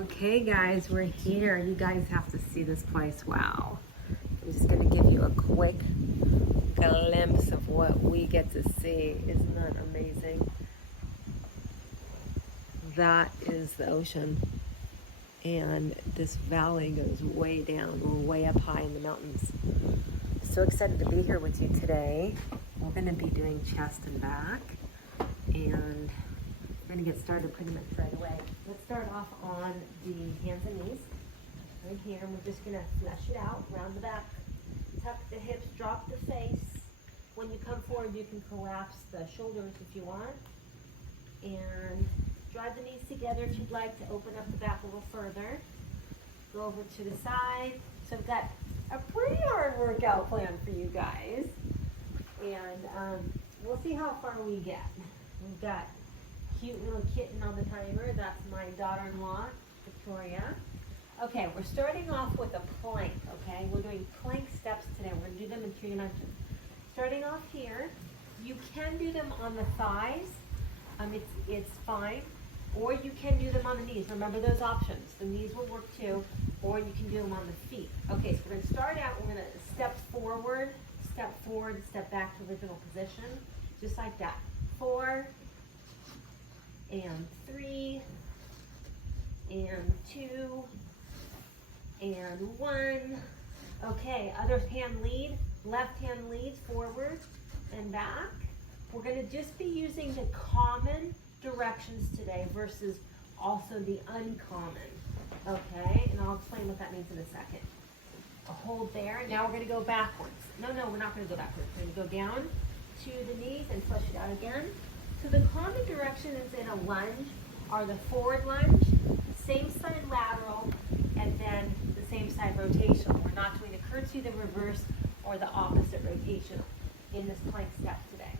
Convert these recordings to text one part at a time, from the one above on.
Okay guys, we're here. You guys have to see this place. Wow. I'm just going to give you a quick glimpse of what we get to see. Isn't that amazing? That is the ocean. And this valley goes way down. We're way up high in the mountains. So excited to be here with you today. We're going to be doing chest and back. And we're going to get started pretty much right away. Let's start off on the hands and knees. Right here, and we're just going to flesh it out, round the back, tuck the hips, drop the face. When you come forward, you can collapse the shoulders if you want. And drive the knees together if you'd like to open up the back a little further. Go over to the side. So I've got a pretty hard workout plan for you guys. And we'll see how far we get. We've got cute little kitten on the timer. That's my daughter-in-law, Victoria. Okay, we're starting off with a plank, okay? We're doing plank steps today. We're going to do them in 3 dimensions. Starting off here, you can do them on the thighs. It's fine. Or you can do them on the knees. Remember those options. The knees will work too. Or you can do them on the feet. Okay, so we're going to start out. We're going to step forward, step back to original position. Just like that. 4, and 3, and 2, and 1. Okay, other hand lead. Left hand leads forward and back. We're going to just be using the common directions today versus also the uncommon. Okay, and I'll explain what that means in a second. A hold there. Now we're going to go backwards. No, we're not going to go backwards. We're going to go down to the knees and flush it out again. So the common directions in a lunge are the forward lunge, same side lateral, and then the same side rotational. We're not doing the curtsy, the reverse, or the opposite rotational in this plank step today.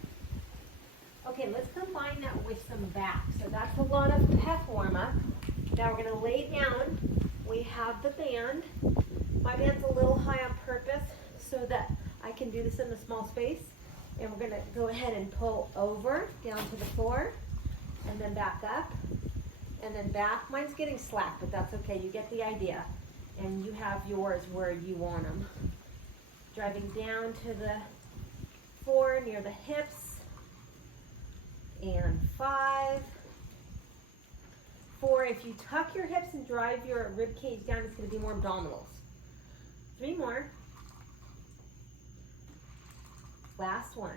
Okay, let's combine that with some back. So that's a lot of pec warm-up. Now we're going to lay down. We have the band. My band's a little high on purpose so that I can do this in a small space. And we're going to go ahead and pull over down to the floor and then back up and then back. Mine's getting slack, but that's okay. You get the idea. And you have yours where you want them. Driving down to the 4 near the hips. And 5. 4, if you tuck your hips and drive your rib cage down, it's going to be more abdominals. 3 more. Last one.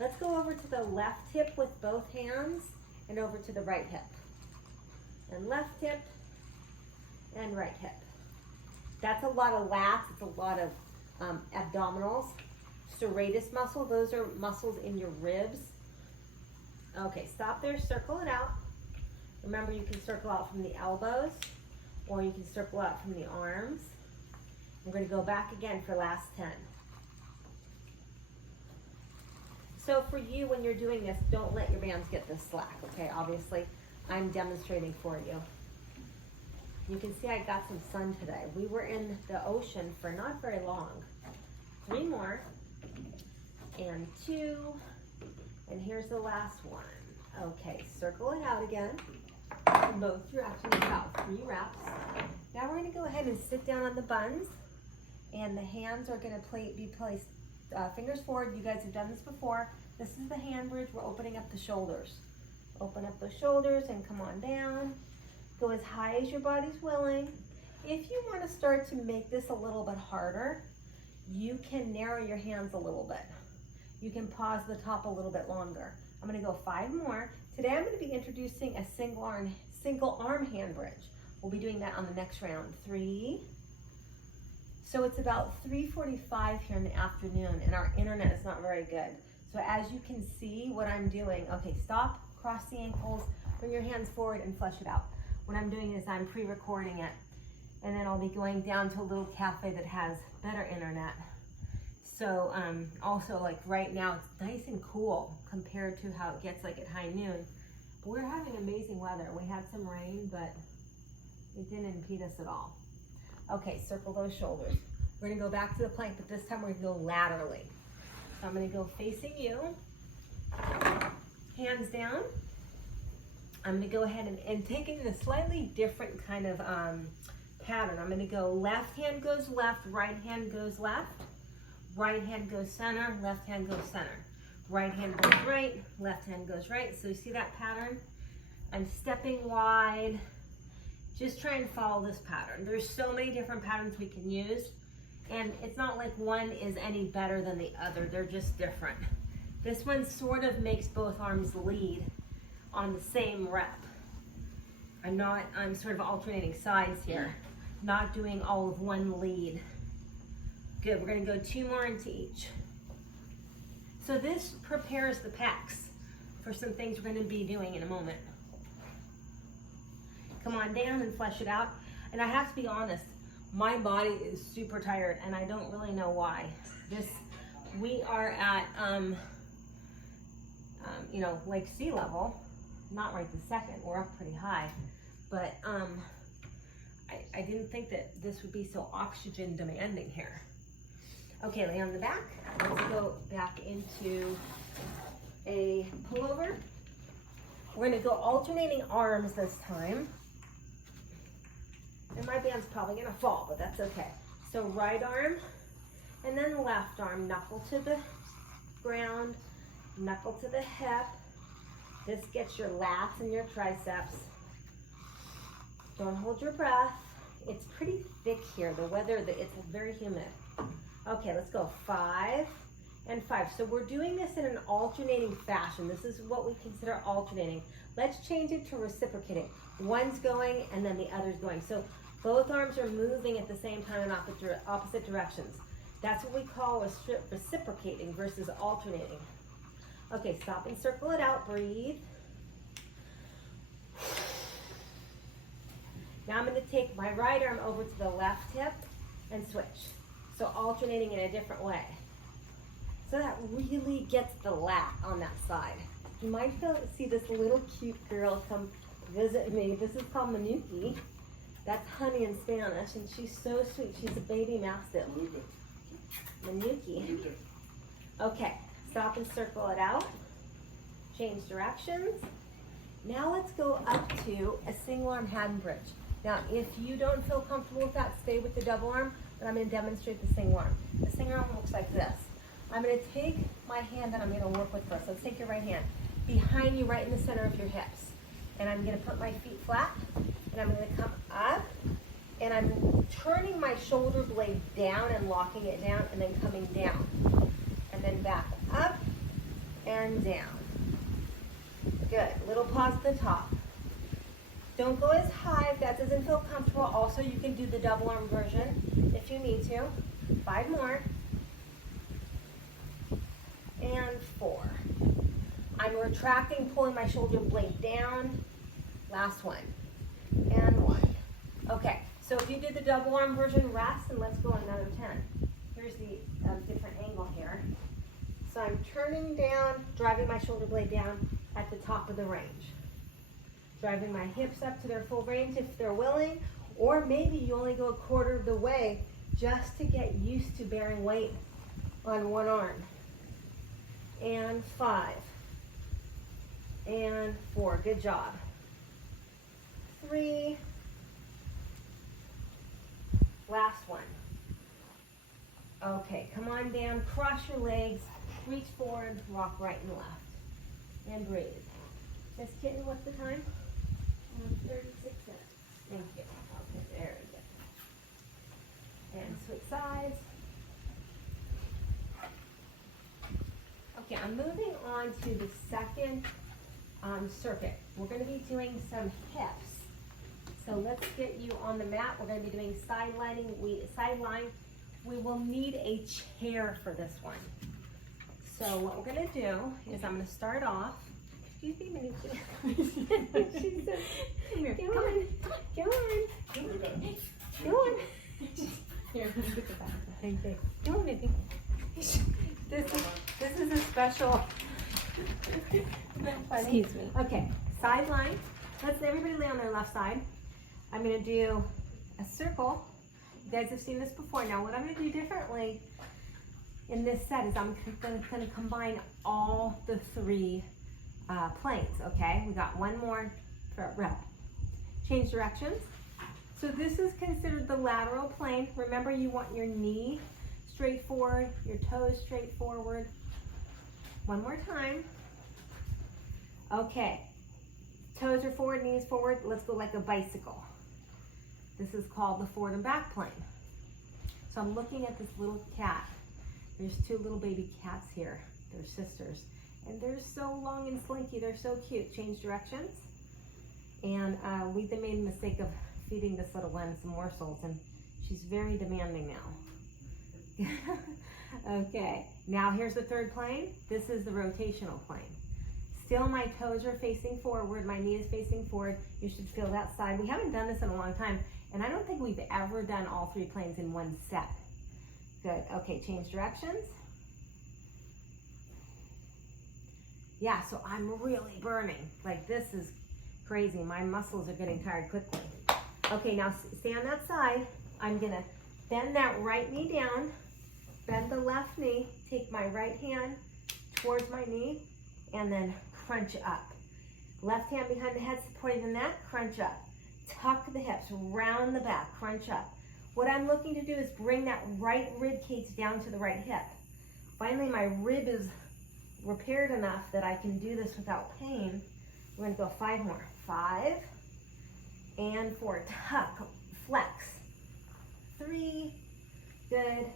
Let's go over to the left hip with both hands and over to the right hip. And left hip and right hip. That's a lot of lats. It's a lot of abdominals. Serratus muscle. Those are muscles in your ribs. Okay, stop there. Circle it out. Remember, you can circle out from the elbows or you can circle out from the arms. I'm going to go back again for last 10. So for you, when you're doing this, don't let your bands get this slack, okay? Obviously, I'm demonstrating for you. You can see I got some sun today. We were in the ocean for not very long. 3 more, and 2, and here's the last one. Okay, circle it out again. Both directions, about 3 reps. Now we're gonna go ahead and sit down on the buns, and the hands are gonna be placed fingers forward. You guys have done this before. This is the hand bridge. We're opening up the shoulders. Open up the shoulders and come on down. Go as high as your body's willing. If you want to start to make this a little bit harder, you can narrow your hands a little bit. You can pause the top a little bit longer. I'm going to go 5 more. Today I'm going to be introducing a single arm hand bridge. We'll be doing that on the next round. 3. So it's about 3:45 here in the afternoon, and our internet is not very good. So as you can see what I'm doing, okay, stop, cross the ankles, bring your hands forward and flush it out. What I'm doing is I'm pre-recording it, and then I'll be going down to a little cafe that has better internet. So also, like right now, it's nice and cool compared to how it gets like at high noon. But we're having amazing weather. We had some rain, but it didn't impede us at all. Okay, circle those shoulders. We're gonna go back to the plank, but this time we're gonna go laterally. So I'm gonna go facing you, hands down, I'm gonna go ahead and take it in a slightly different kind of pattern. I'm gonna go left hand goes left, right hand goes left, right hand goes center, left hand goes center. Right hand goes right, left hand goes right. So you see that pattern? I'm stepping wide. Just try and follow this pattern. There's so many different patterns we can use, and it's not like one is any better than the other. They're just different. This one sort of makes both arms lead on the same rep. I'm sort of alternating sides here, not doing all of one lead. Good, we're gonna go 2 more into each. So this prepares the pecs for some things we're gonna be doing in a moment. Come on down and flesh it out. And I have to be honest, my body is super tired and I don't really know why. We are at, you know, like sea level, not right this second, we're up pretty high, but I didn't think that this would be so oxygen demanding here. Okay, lay on the back. Let's go back into a pullover. We're gonna go alternating arms this time. And my band's probably gonna fall, but that's okay. So right arm, and then left arm, knuckle to the ground, knuckle to the hip. This gets your lats and your triceps. Don't hold your breath. It's pretty thick here. The weather, it's very humid. Okay, let's go 5 and 5. So we're doing this in an alternating fashion. This is what we consider alternating. Let's change it to reciprocating. One's going and then the other's going. So both arms are moving at the same time in opposite directions. That's what we call reciprocating versus alternating. Okay, stop and circle it out, breathe. Now I'm gonna take my right arm over to the left hip and switch. So alternating in a different way. So that really gets the lat on that side. You might see this little cute girl come visit me. This is called Manuki. That's Honey in Spanish, and she's so sweet. She's a baby mastiff. Manuki. Okay, stop and circle it out. Change directions. Now let's go up to a single arm hand bridge. Now, if you don't feel comfortable with that, stay with the double arm, but I'm gonna demonstrate the single arm. The single arm looks like this. I'm gonna take my hand that I'm gonna work with first. Let's take your right hand behind you, right in the center of your hips. And I'm gonna put my feet flat, and I'm gonna come up, and I'm turning my shoulder blade down and locking it down, and then coming down. And then back up and down. Good, little pause at the top. Don't go as high if that doesn't feel comfortable. Also, you can do the double arm version if you need to. 5 more. And 4. I'm retracting, pulling my shoulder blade down. Last one. And 1. Okay, so if you did the double arm version, rest, and let's go another 10. Here's the different angle here. So I'm turning down, driving my shoulder blade down at the top of the range. Driving my hips up to their full range if they're willing, or maybe you only go 1/4 of the way just to get used to bearing weight on one arm. And 5. And 4, good job. 3. Last one. Okay, come on down, cross your legs, reach forward, rock right and left. And breathe. Miss Kitten, what's the time? 36 minutes. Thank you. Okay, there we go. And switch sides. Okay, I'm moving on to the second circuit. We're going to be doing some hips. So let's get you on the mat. We're going to be doing sideline. We will need a chair for this one. So what we're going to do is I'm going to start off. Excuse me, Manuki. She said, come on. Go on. Here, let me get the back. Okay. Go on, Nippy. This is a special. Excuse me. Okay, sideline. Let's everybody lay on their left side. I'm going to do a circle. You guys have seen this before. Now, what I'm going to do differently in this set is I'm going to combine all the 3 planes. Okay, we got one more for a rep. Change directions. So this is considered the lateral plane. Remember, you want your knee straight forward, your toes straight forward. One more time. Okay, toes are forward, knees forward. Let's go like a bicycle. This is called the forward and back plane. So I'm looking at this little cat. There's two little baby cats here. They're sisters. And they're so long and slinky. They're so cute. Change directions. And we've made the mistake of feeding this little one some morsels, and she's very demanding now. Okay, now here's the third plane. This is the rotational plane. Still my toes are facing forward, my knee is facing forward. You should feel that side. We haven't done this in a long time, and I don't think we've ever done all three planes in one set. Good, okay, change directions. Yeah, so I'm really burning. Like, this is crazy. My muscles are getting tired quickly. Okay, now stay on that side. I'm gonna bend that right knee down, bend the left knee, take my right hand towards my knee, and then crunch up. Left hand behind the head, supporting the neck, crunch up. Tuck the hips, round the back, crunch up. What I'm looking to do is bring that right rib cage down to the right hip. Finally, my rib is repaired enough that I can do this without pain. We're gonna go 5 more. 5 and 4. Tuck, flex. 3, good.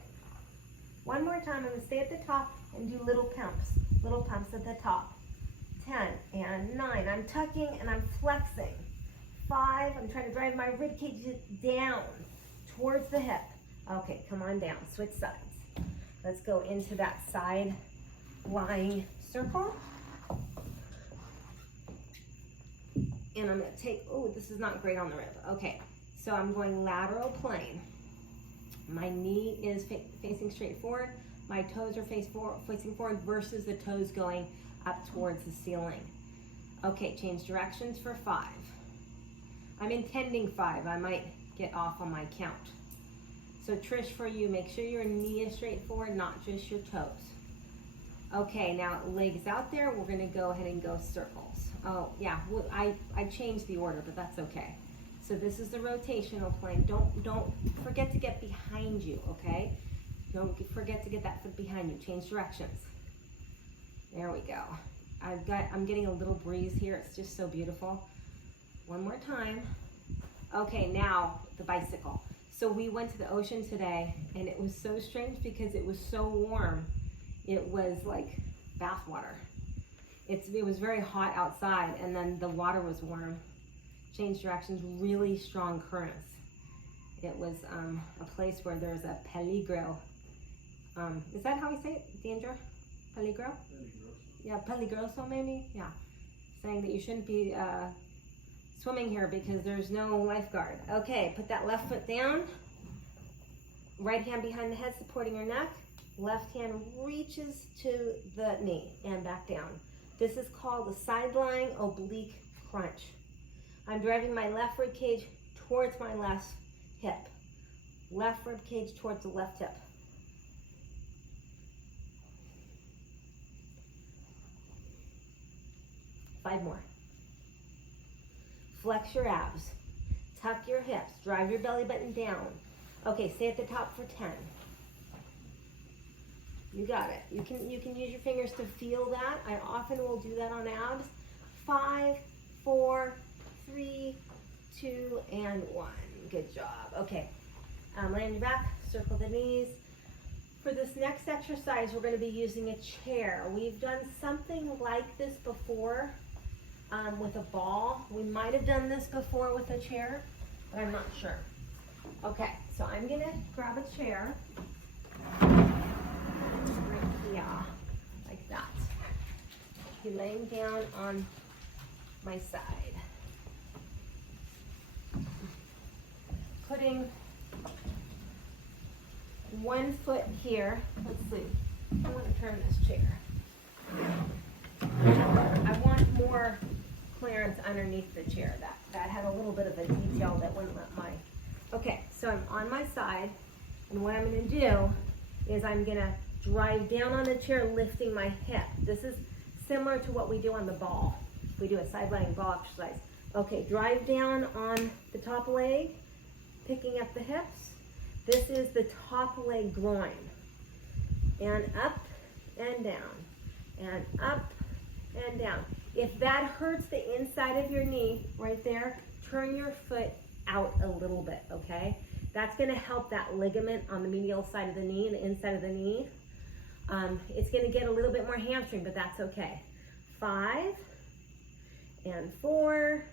One more time. I'm gonna stay at the top and do little pumps at the top. 10 and 9. I'm tucking and I'm flexing. 5. I'm trying to drive my rib cage down towards the hip. Okay, come on down. Switch sides. Let's go into that side lying circle. And I'm gonna take, oh, this is not great on the rib. Okay, so I'm going lateral plane. My knee is facing straight forward. My toes are facing forward versus the toes going up towards the ceiling. Okay, change directions for 5. I'm intending 5. I might get off on my count. So Trish, for you, make sure your knee is straight forward, not just your toes. Okay, now legs out there, we're gonna go ahead and go circles. Oh yeah, I changed the order, but that's okay. So this is the rotational plane. Don't forget to get behind you, okay? Don't forget to get that foot behind you. Change directions. There we go. I'm getting a little breeze here. It's just so beautiful. One more time. Okay, now the bicycle. So we went to the ocean today, and it was so strange because it was so warm. It was like bath water. It was very hot outside, and then the water was warm. Change directions, really strong currents. It was a place where there's a peligro. Is that how we say it? Danger? Peligro? Yeah, peligroso maybe? Yeah. Saying that you shouldn't be swimming here because there's no lifeguard. Okay, put that left foot down. Right hand behind the head, supporting your neck. Left hand reaches to the knee and back down. This is called the side-lying oblique crunch. I'm driving my left rib cage towards my left hip. Left rib cage towards the left hip. Five more. Flex your abs. Tuck your hips. Drive your belly button down. Okay, stay at the top for 10. You got it. You can use your fingers to feel that. I often will do that on abs. 5, 4, 3, 2, and 1. Good job. Okay. Lay on your back. Circle the knees. For this next exercise, we're going to be using a chair. We've done something like this before with a ball. We might have done this before with a chair, but I'm not sure. Okay, so I'm going to grab a chair. Yeah, like that. Be laying down on my side. Putting one foot here. Let's see. I want to turn this chair. I want more clearance underneath the chair. That had a little bit of a detail that wouldn't let my... Okay, so I'm on my side, and what I'm going to do is I'm going to drive down on the chair, lifting my hip. This is similar to what we do on the ball. We do a side-lying ball exercise. Okay, drive down on the top leg, picking up the hips. This is the top leg groin. And up and down, and up and down. If that hurts the inside of your knee right there, turn your foot out a little bit, okay? That's gonna help that ligament on the medial side of the knee, the inside of the knee. It's gonna get a little bit more hamstring, but that's okay. 5, and 4,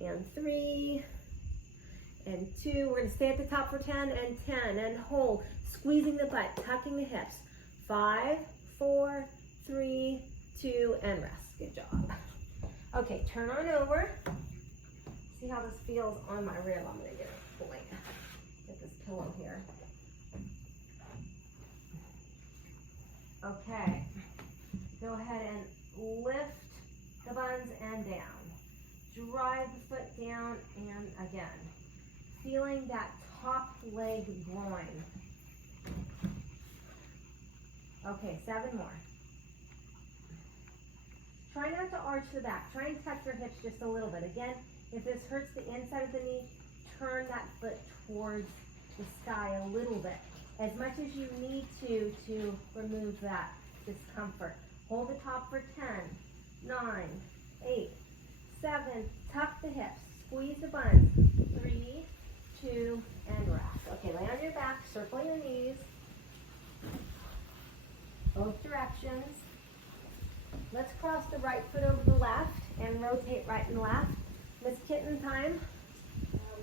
and 3, and 2. We're gonna stay at the top for 10, and 10, and hold. Squeezing the butt, tucking the hips. 5, 4, 3, 2, and rest. Good job. Okay, turn on over. See how this feels on my rib. I'm gonna get this pillow here. Okay, go ahead and lift the buns and down. Drive the foot down and again. Feeling that top leg groin. Okay, 7 more. Try not to arch the back. Try and tuck your hips just a little bit. Again, if this hurts the inside of the knee, turn that foot towards the sky a little bit. As much as you need to remove that discomfort. Hold the top for 10, 9, 8, 7, tuck the hips, squeeze the buns, 3, 2, and rest. Okay, lay on your back, circle your knees, both directions. Let's cross the right foot over the left and rotate right and left. Miss Kitten time.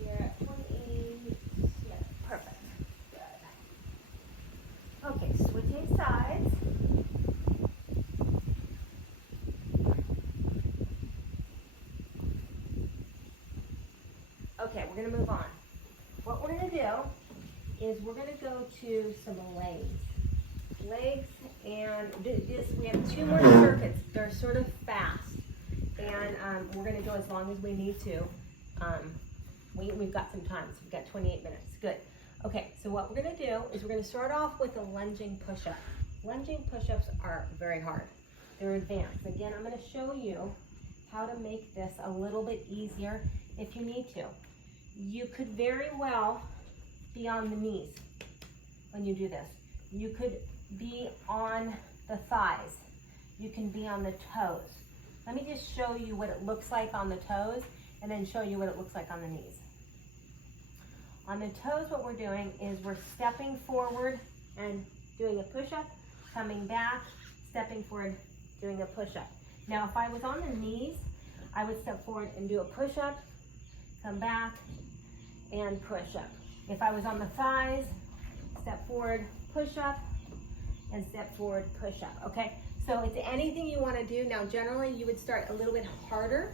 We are at 28. Yeah, perfect. Good. Okay, switching sides. Okay, we're going to move on. What we're going to do is we're going to go to some legs. Legs, and we have 2 more circuits. They're sort of fast, and we're going to go as long as we need to. We've got some time, so we've got 28 minutes. Good. Okay, so what we're going to do is we're going to start off with a lunging push-up. Lunging push-ups are very hard. They're advanced. Again, I'm going to show you how to make this a little bit easier if you need to. You could very well be on the knees when you do this. You could be on the thighs. You can be on the toes. Let me just show you what it looks like on the toes and then show you what it looks like on the knees. On the toes, what we're doing is we're stepping forward and doing a push-up, coming back, stepping forward, doing a push-up. Now, if I was on the knees, I would step forward and do a push-up, come back, and push-up. If I was on the thighs, step forward, push-up, and step forward, push up, okay? So it's anything you wanna do. Now, generally, you would start a little bit harder,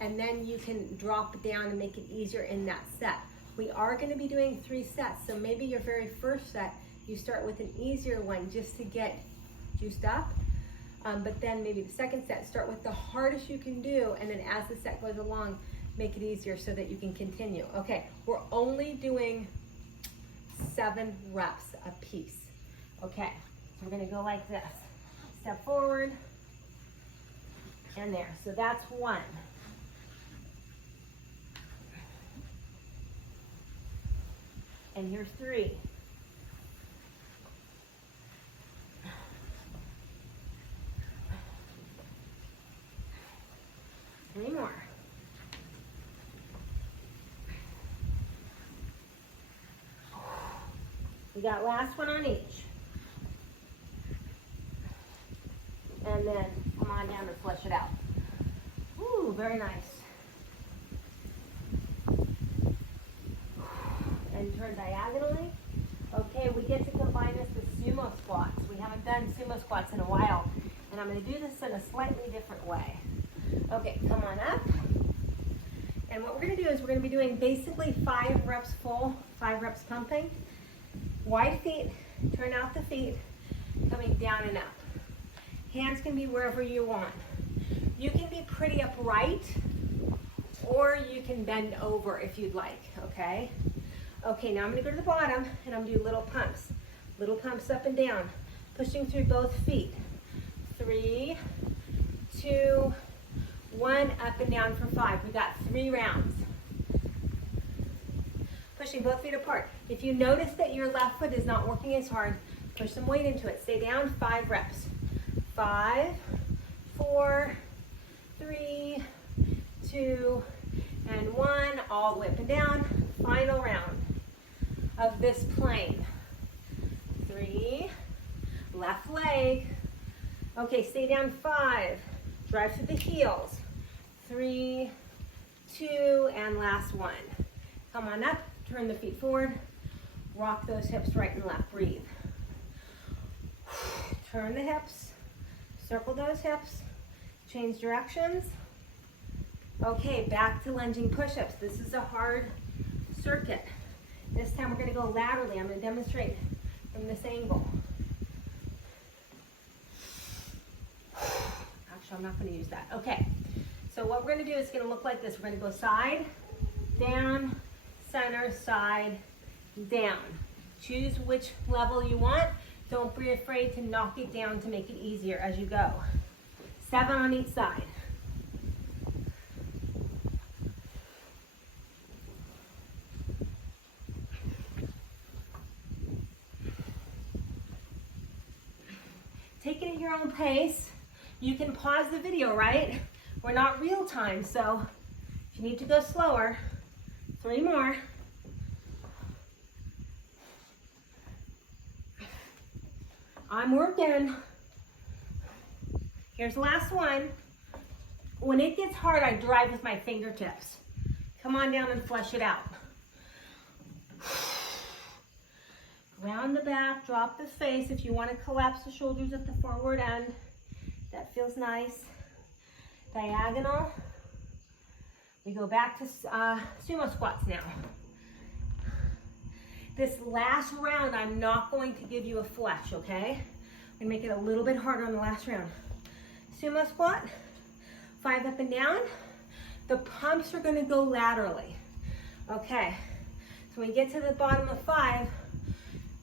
and then you can drop down and make it easier in that set. We are gonna be doing 3 sets, so maybe your very first set, you start with an easier one just to get juiced up, but then maybe the second set, start with the hardest you can do, and then as the set goes along, make it easier so that you can continue. Okay, we're only doing 7 reps a piece, okay? We're gonna go like this. Step forward, and there. So that's 1. And here's 3. Three more. We got last one on each. And then come on down and flush it out. Ooh, very nice. And turn diagonally. Okay, we get to combine this with sumo squats. We haven't done sumo squats in a while, and I'm going to do this in a slightly different way. Okay, come on up. And what we're going to do is we're going to be doing basically 5 reps full, 5 reps pumping. Wide feet, turn out the feet, coming down and up. Hands can be wherever you want. You can be pretty upright, or you can bend over if you'd like, okay? Okay, now I'm gonna go to the bottom, and I'm gonna do little pumps up and down, pushing through both feet. 3, 2, 1 up and down for 5. We got 3 rounds. Pushing both feet apart. If you notice that your left foot is not working as hard, push some weight into it. Stay down, 5 reps. 5, 4, 3, 2, and 1. All the way up and down. Final round of this plane. 3, left leg. Okay, stay down, 5. Drive through the heels. 3, 2, and last 1. Come on up, turn the feet forward. Rock those hips right and left, breathe. Turn the hips, circle those hips, change directions. Okay, back to lunging push-ups. This is a hard circuit. This time we're gonna go laterally. I'm gonna demonstrate from this angle. Actually, I'm not gonna use that. Okay, so what we're gonna do is gonna look like this. We're gonna go side, down, center, side, down. Choose which level you want. Don't be afraid to knock it down to make it easier as you go. 7 on each side. Take it at your own pace. You can pause the video, right? We're not real time, so if you need to go slower, 3 more. I'm working. Here's the last one. When it gets hard, I drive with my fingertips. Come on down and flush it out. Round the back, drop the face. If you want to collapse the shoulders at the forward end, that feels nice. Diagonal. We go back to sumo squats now. This last round, I'm not going to give you a flex, okay? I'm gonna make it a little bit harder on the last round. Sumo squat, 5 up and down. The pumps are gonna go laterally, okay? So when we get to the bottom of 5,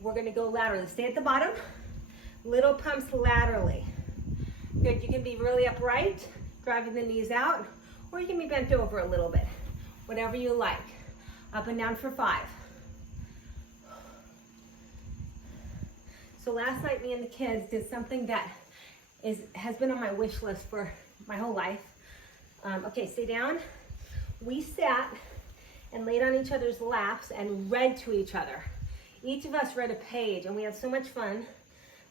we're gonna go laterally. Stay at the bottom, little pumps laterally. Good, you can be really upright, driving the knees out, or you can be bent over a little bit, whatever you like. Up and down for 5. So last night, me and the kids did something that has been on my wish list for my whole life. Okay, stay down. We sat and laid on each other's laps and read to each other. Each of us read a page, and we had so much fun.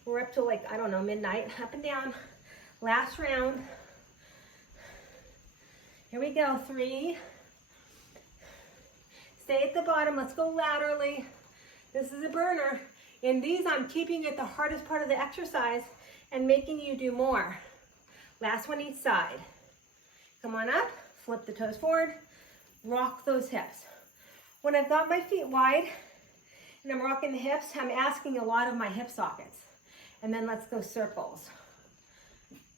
We're up to, like, I don't know, midnight. Up and down. Last round. Here we go. 3. Stay at the bottom. Let's go laterally. This is a burner. In these, I'm keeping it the hardest part of the exercise and making you do more. Last one each side. Come on up, flip the toes forward, rock those hips. When I've got my feet wide and I'm rocking the hips, I'm asking a lot of my hip sockets. And then let's go circles.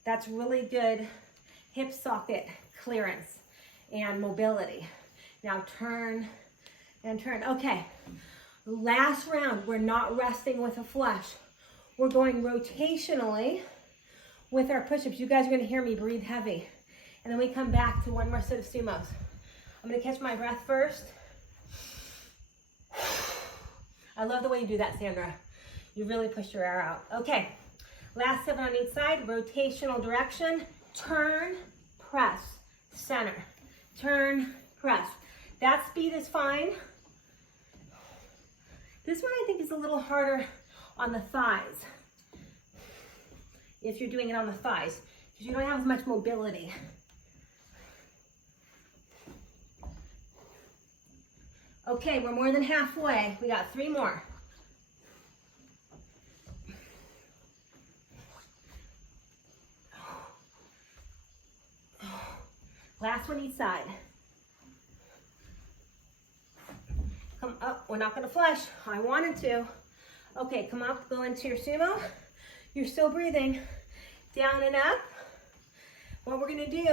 That's really good hip socket clearance and mobility. Now turn and turn. Okay. Last round, we're not resting with a flush. We're going rotationally with our push-ups. You guys are gonna hear me breathe heavy. And then we come back to one more set of sumos. I'm gonna catch my breath first. I love the way you do that, Sandra. You really push your air out. Okay, last 7 on each side, rotational direction. Turn, press, center. Turn, press. That speed is fine. This one I think is a little harder on the thighs, if you're doing it on the thighs, because you don't have as much mobility. Okay, we're more than halfway. We got 3 more. Last one each side. Come up, we're not gonna flush. I wanted to. Okay, come up, go into your sumo. You're still breathing. Down and up. What we're gonna do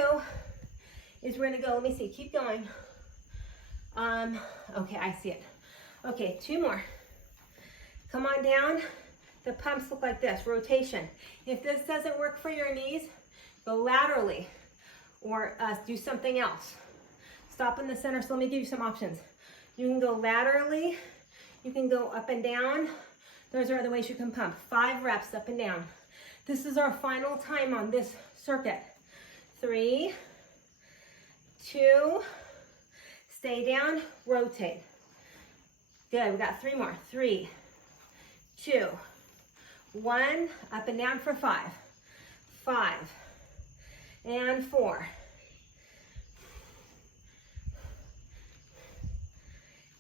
is we're gonna go, let me see, keep going. Okay, I see it. Okay, 2 more. Come on down. The pumps look like this, rotation. If this doesn't work for your knees, go laterally. or do something else. Stop in the center. So let me give you some options. You can go laterally. You can go up and down. Those are other ways you can pump. 5 reps up and down. This is our final time on this circuit. 3, 2, stay down, rotate. Good, we got 3 more. 3, 2, 1, up and down for 5. 5, and 4.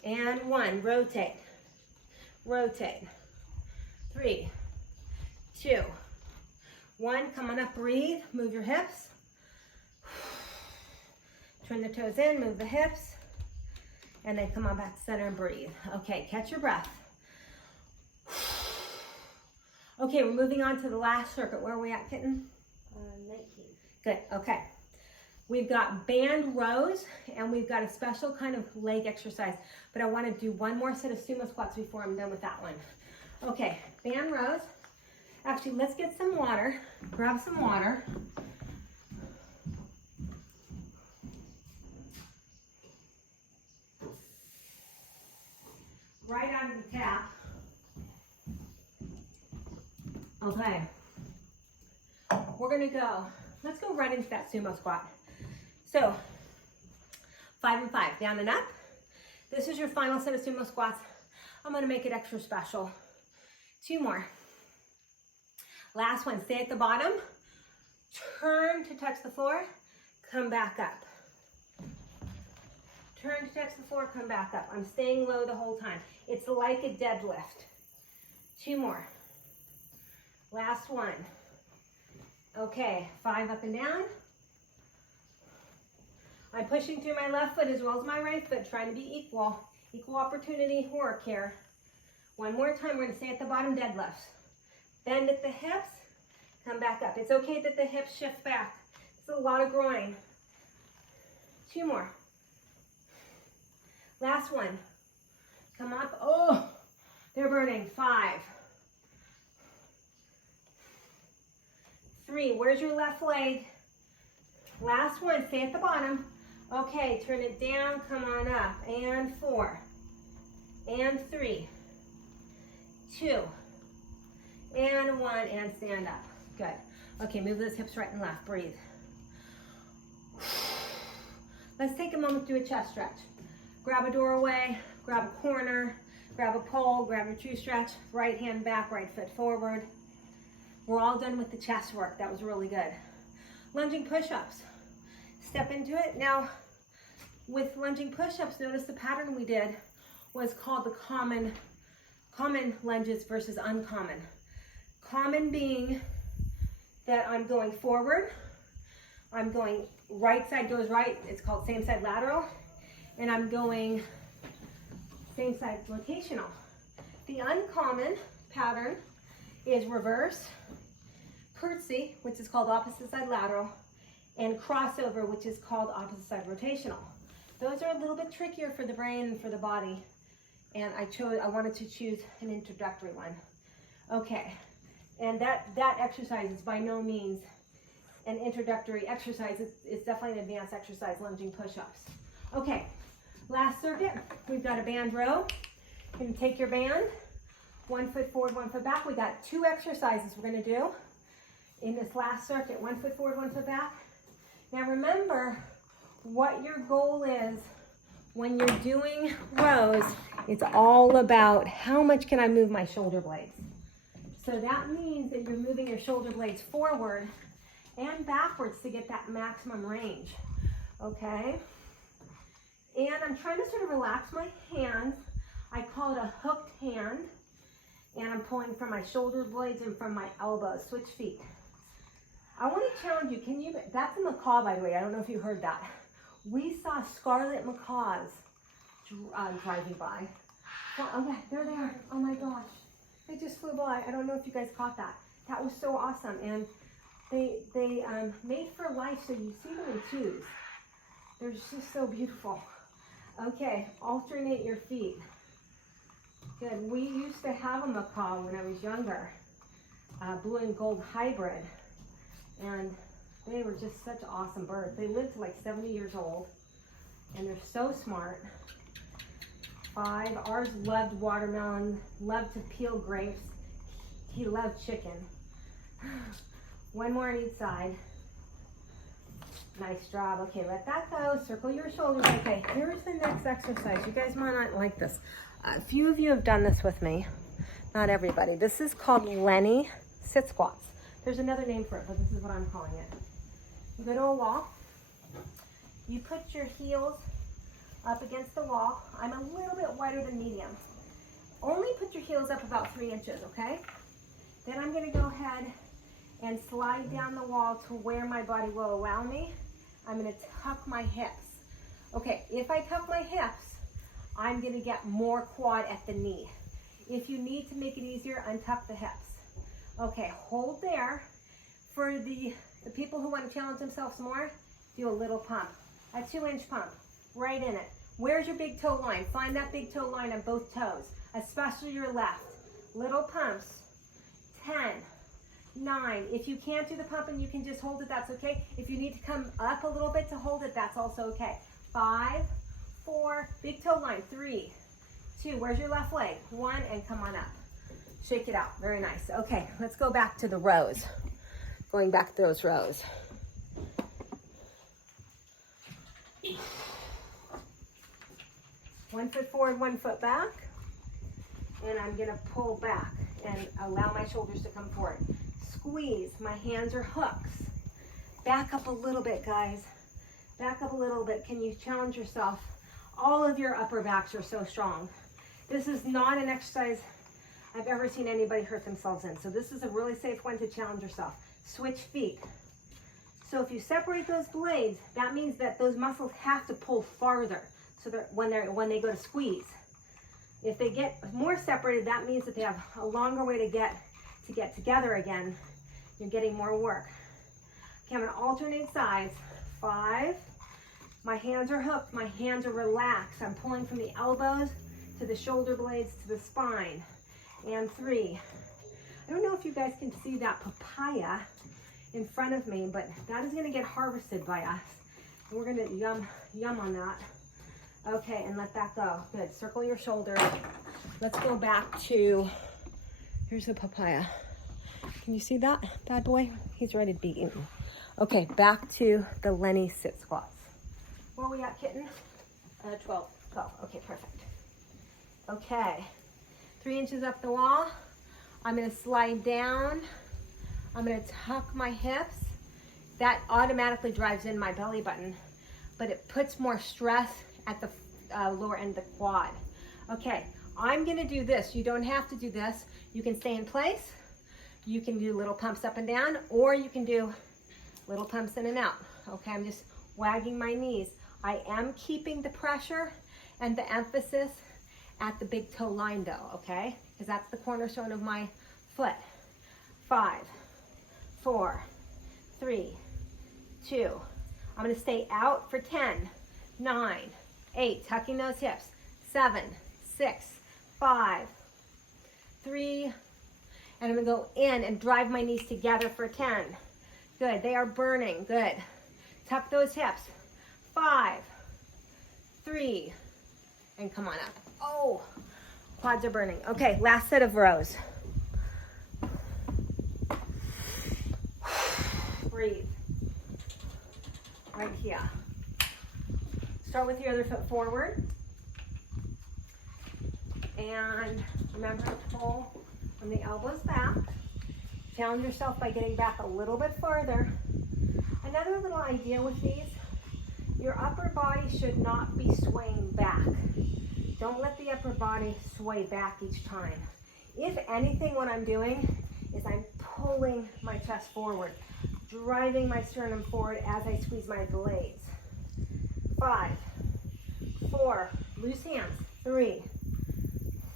And 1, rotate, rotate. 3, 2, 1, come on up, breathe, move your hips. Turn the toes in, move the hips, and then come on back to center and breathe. Okay, catch your breath. Okay, we're moving on to the last circuit. Where are we at, kitten? 19. Good, okay. We've got band rows, and we've got a special kind of leg exercise, but I want to do one more set of sumo squats before I'm done with that one. Okay, band rows. Actually, let's get some water. Grab some water. Right out of the tap. Okay. We're gonna go, let's go right into that sumo squat. So, 5 and 5, down and up. This is your final set of sumo squats. I'm gonna make it extra special. 2 more. Last one, stay at the bottom. Turn to touch the floor, come back up. Turn to touch the floor, come back up. I'm staying low the whole time. It's like a deadlift. 2 more. Last one. Okay, 5 up and down. I'm pushing through my left foot as well as my right foot, trying to be equal. Equal opportunity work here. 1 more time, we're gonna stay at the bottom, deadlifts. Bend at the hips, come back up. It's okay that the hips shift back. It's a lot of groin. 2 more. Last one. Come up. Oh, they're burning. 5. 3. Where's your left leg? Last one. Stay at the bottom. Okay, turn it down. Come on up. And 4. And 3. 2. And 1. And stand up. Good. Okay, move those hips right and left. Breathe. Let's take a moment to do a chest stretch. Grab a doorway, grab a corner, grab a pole, grab your true stretch, right hand back, right foot forward. We're all done with the chest work. That was really good. Lunging push-ups. Step into it. Now, with lunging push-ups, notice the pattern we did was called the common lunges versus uncommon. Common being that I'm going forward, I'm going right side goes right, it's called same side lateral, and I'm going same side rotational. The uncommon pattern is reverse, curtsy, which is called opposite side lateral, and crossover, which is called opposite side rotational. Those are a little bit trickier for the brain and for the body, and I wanted to choose an introductory one. Okay, and that exercise is by no means an introductory exercise. It's definitely an advanced exercise, lunging push-ups. Okay, last circuit, we've got a band row. You can take your band, 1 foot forward, 1 foot back. We got 2 exercises we're gonna do in this last circuit, 1 foot forward, 1 foot back. Now remember what your goal is when you're doing rows. It's all about how much can I move my shoulder blades. So that means that you're moving your shoulder blades forward and backwards to get that maximum range, okay? And I'm trying to sort of relax my hands. I call it a hooked hand, and I'm pulling from my shoulder blades and from my elbows. Switch feet. I want to challenge you, that's a macaw, by the way. I don't know if you heard that. We saw scarlet macaws driving by. Oh, yeah, there they are. Oh my gosh. They just flew by. I don't know if you guys caught that. That was so awesome. And they made for life, so you see them in twos. They're just so beautiful. Okay, alternate your feet. Good. We used to have a macaw when I was younger, blue and gold hybrid, and They were just such awesome birds. They lived to like 70 years old, and they're so smart. 5, ours loved watermelon, loved to peel grapes. He loved chicken. 1 more on each side. Nice job. Okay, let that go. Circle your shoulders. Okay, here's the next exercise. You guys might not like this. A few of you have done this with me. Not everybody. This is called Lenny sit squats. There's another name for it, but this is what I'm calling it. You go to a wall. You put your heels up against the wall. I'm a little bit wider than medium. Only put your heels up about 3 inches, okay? Then I'm going to go ahead and slide down the wall to where my body will allow me. I'm going to tuck my hips. Okay, if I tuck my hips, I'm going to get more quad at the knee. If you need to make it easier, untuck the hips. Okay, hold there. For the people who want to challenge themselves more, do a little pump, a 2-inch pump, right in it. Where's your big toe line? Find that big toe line on both toes, especially your left. Little pumps, 10, 9. If you can't do the pump and you can just hold it, that's okay. If you need to come up a little bit to hold it, that's also okay. 5, 4, big toe line, 3, 2, where's your left leg? 1, and come on up. Shake it out, very nice. Okay, let's go back to the rows. Going back to those rows. One foot forward, 1 foot back. And I'm gonna pull back and allow my shoulders to come forward. Squeeze, my hands are hooks. Back up a little bit, guys. Back up a little bit. Can you challenge yourself? All of your upper backs are so strong. This is not an exercise I've ever seen anybody hurt themselves in. So this is a really safe one to challenge yourself. Switch feet. So if you separate those blades, that means that those muscles have to pull farther so that when they go to squeeze. If they get more separated, that means that they have a longer way to get together again. You're getting more work. Okay, I'm gonna alternate sides. 5, my hands are hooked, my hands are relaxed. I'm pulling from the elbows to the shoulder blades to the spine. And 3. I don't know if you guys can see that papaya in front of me, but that is gonna get harvested by us. And we're gonna yum on that. Okay, and let that go. Good, circle your shoulders. Let's go back to, here's the papaya. Can you see that bad boy? He's ready to be eaten. Okay, back to the Lenny sit squats. Where are we at, kitten? 12. 12, okay, perfect. Okay, 3 inches up the wall. I'm gonna slide down. I'm gonna tuck my hips. That automatically drives in my belly button, but it puts more stress at the lower end of the quad. Okay, I'm gonna do this. You don't have to do this. You can stay in place. You can do little pumps up and down, or you can do little pumps in and out. Okay, I'm just wagging my knees. I am keeping the pressure and the emphasis at the big toe line though, okay? Because that's the cornerstone of my foot. 5, 4, 3, 2. I'm gonna stay out for 10, 9, 8, tucking those hips. 7, 6, 5, 3, and I'm gonna go in and drive my knees together for 10. Good, they are burning, good. Tuck those hips. 5, 3, and come on up. Oh, quads are burning. Okay, last set of rows. Breathe. Right here. Start with your other foot forward. And remember to pull from the elbows back. Challenge yourself by getting back a little bit farther. Another little idea with these, your upper body should not be swaying back. Don't let the upper body sway back each time. If anything, what I'm doing is I'm pulling my chest forward, driving my sternum forward as I squeeze my blades. 5, 4, loose hands. 3.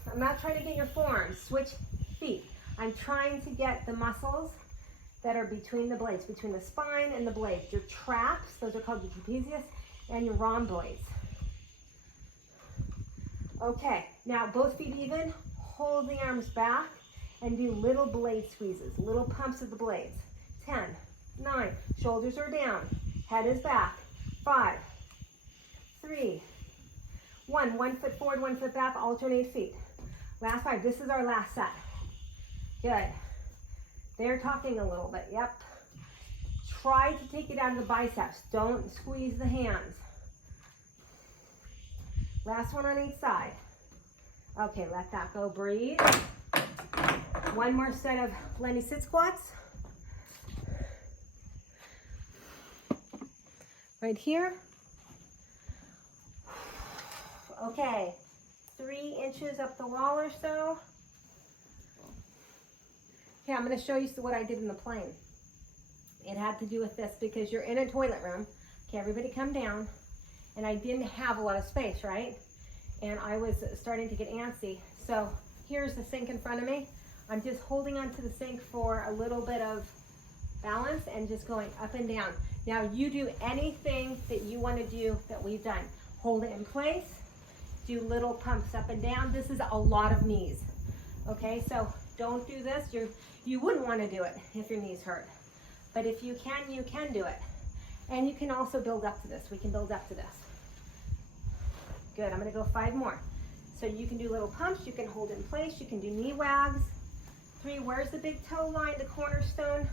I'm not trying to get your forearms. Switch feet. I'm trying to get the muscles that are between the blades, between the spine and the blades. Your traps, those are called your trapezius, and your rhomboids. Okay, now both feet even, hold the arms back and do little blade squeezes, little pumps of the blades. 10, 9. Shoulders are down. Head is back. 5, 3, 1. 1 foot forward, 1 foot back, alternate feet. Last 5. This is our last set. Good. They're talking a little bit. Yep. Try to take it out of the biceps. Don't squeeze the hands. Last one on each side. Okay, let that go. Breathe. One more set of Lenny sit squats. Right here. Okay, 3 inches up the wall or so. Okay, I'm going to show you what I did in the plane. It had to do with this because you're in a toilet room. Okay, everybody come down. And I didn't have a lot of space, right? And I was starting to get antsy. So here's the sink in front of me. I'm just holding onto the sink for a little bit of balance and just going up and down. Now you do anything that you want to do that we've done. Hold it in place. Do little pumps up and down. This is a lot of knees. Okay, so don't do this. You wouldn't want to do it if your knees hurt. But if you can do it. And you can also build up to this. We can build up to this. Good, I'm gonna go 5 more. So you can do little pumps, you can hold in place, you can do knee wags. 3, where's the big toe line, the cornerstone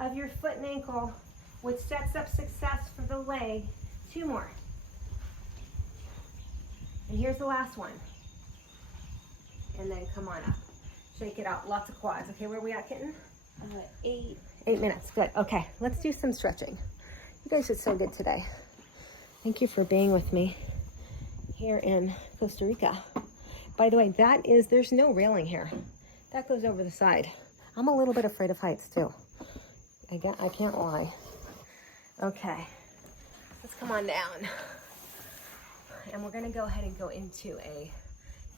of your foot and ankle, which sets up success for the leg. 2 more. And here's the last one. And then come on up. Shake it out, lots of quads. Okay, where are we at, kitten? 8 minutes, good. Okay, let's do some stretching. You guys did so good today. Thank you for being with me here in Costa Rica. By the way, there's no railing here. That goes over the side. I'm a little bit afraid of heights too. I can't lie. Okay, let's come on down. And we're gonna go ahead and go into a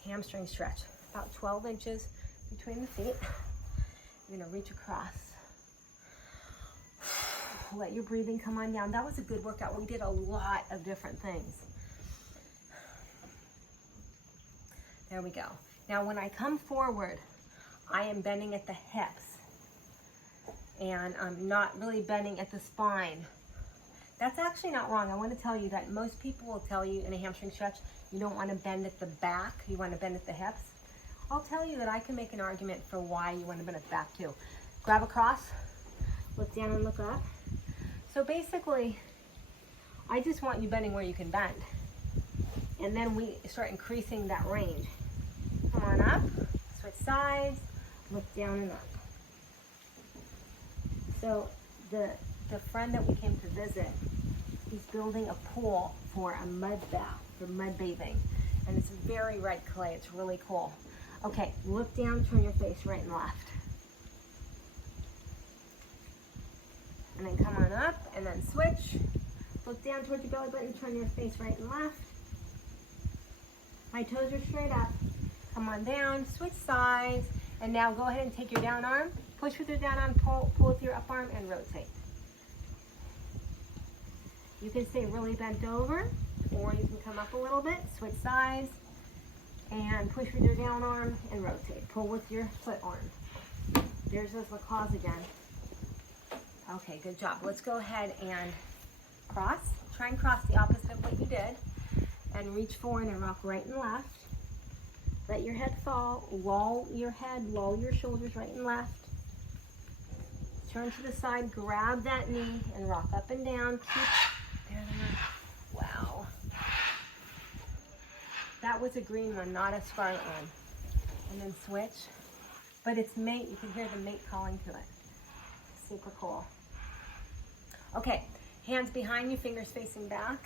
hamstring stretch. About 12 inches between the feet. You're gonna reach across. Let your breathing come on down. That was a good workout. We did a lot of different things. There we go. Now when I come forward, I am bending at the hips. And I'm not really bending at the spine. That's actually not wrong. I want to tell you that most people will tell you in a hamstring stretch, you don't want to bend at the back, you want to bend at the hips. I'll tell you that I can make an argument for why you want to bend at the back too. Grab across, look down and look up. So basically, I just want you bending where you can bend. And then we start increasing that range. Come on up, switch sides, look down and up. So the friend that we came to visit, he's building a pool for a mud bath, for mud bathing. And it's very red clay, it's really cool. Okay, look down, turn your face right and left. And then come on up, and then switch. Look down towards your belly button, turn your face right and left. My toes are straight up. Come on down, switch sides. And now go ahead and take your down arm, push with your down arm, pull with your up arm, and rotate. You can stay really bent over, or you can come up a little bit, switch sides, and push with your down arm and rotate. Pull with your foot arm. There's those claws again. Okay, good job. Let's go ahead and cross. Try and cross the opposite of what you did. And reach forward and rock right and left. Let your head fall. Loll your head, loll your shoulders right and left. Turn to the side, grab that knee, and rock up and down. Wow. That was a green one, not a scarlet one. And then switch. But it's mate, you can hear the mate calling to it. Super cool. Okay, hands behind you, fingers facing back.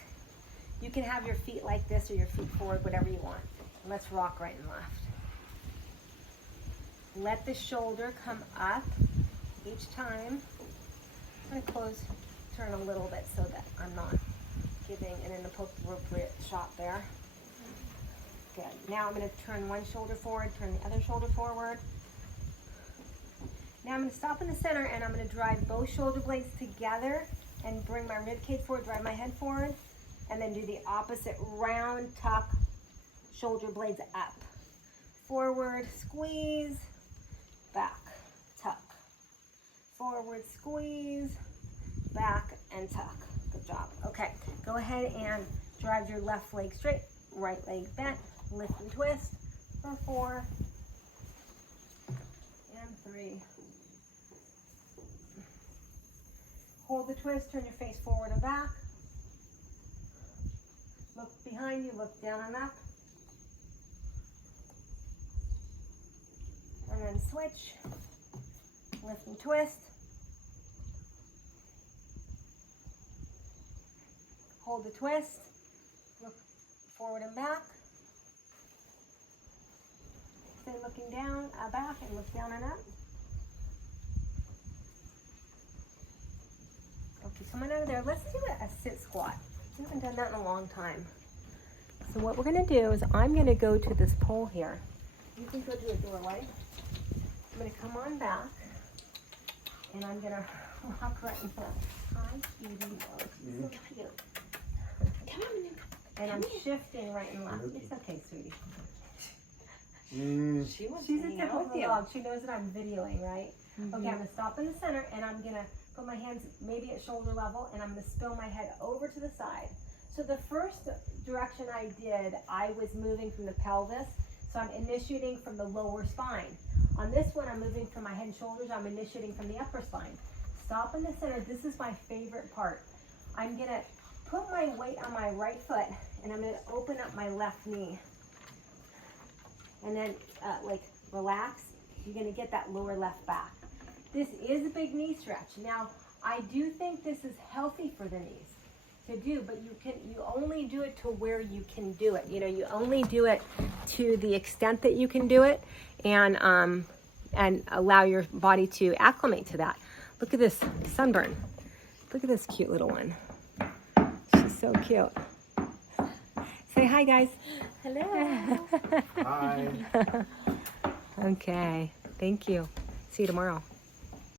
You can have your feet like this or your feet forward, whatever you want. Let's rock right and left. Let the shoulder come up each time. I'm gonna turn a little bit so that I'm not giving an inappropriate shot there. Good. Now I'm gonna turn one shoulder forward, turn the other shoulder forward. Now I'm going to stop in the center and I'm going to drive both shoulder blades together and bring my rib cage forward, drive my head forward, and then do the opposite, round, tuck, shoulder blades up. Forward, squeeze, back, tuck. Forward, squeeze, back and tuck. Good job. Okay, go ahead and drive your left leg straight, right leg bent, lift and twist for 4 and 3. Hold the twist, turn your face forward and back. Look behind you, look down and up. And then switch, lift and twist. Hold the twist, look forward and back. Stay looking down, back, and look down and up. Okay, so I'm under there. Let's do a sit squat. We haven't done that in a long time. So what we're gonna do is I'm gonna go to this pole here. You can go to the doorway. I'm gonna come on back, and I'm gonna rock right in front. Hi, cutie. So cute. Come on. And I'm shifting right and left. It's okay, sweetie. She's a typical dog. She knows that I'm videoing, right? Okay, I'm gonna stop in the center, and I'm gonna put my hands maybe at shoulder level, and I'm gonna spill my head over to the side. So the first direction I did, I was moving from the pelvis, so I'm initiating from the lower spine. On this one, I'm moving from my head and shoulders, I'm initiating from the upper spine. Stop in the center, this is my favorite part. I'm gonna put my weight on my right foot, and I'm gonna open up my left knee. And then, like, relax, you're gonna get that lower left back. This is a big knee stretch. Now, I do think this is healthy for the knees to do, but you only do it to where you can do it. You know, you only do it to the extent that you can do it, and allow your body to acclimate to that. Look at this sunburn. Look at this cute little one. She's so cute. Say hi, guys. Hello. Hi. Okay, thank you. See you tomorrow.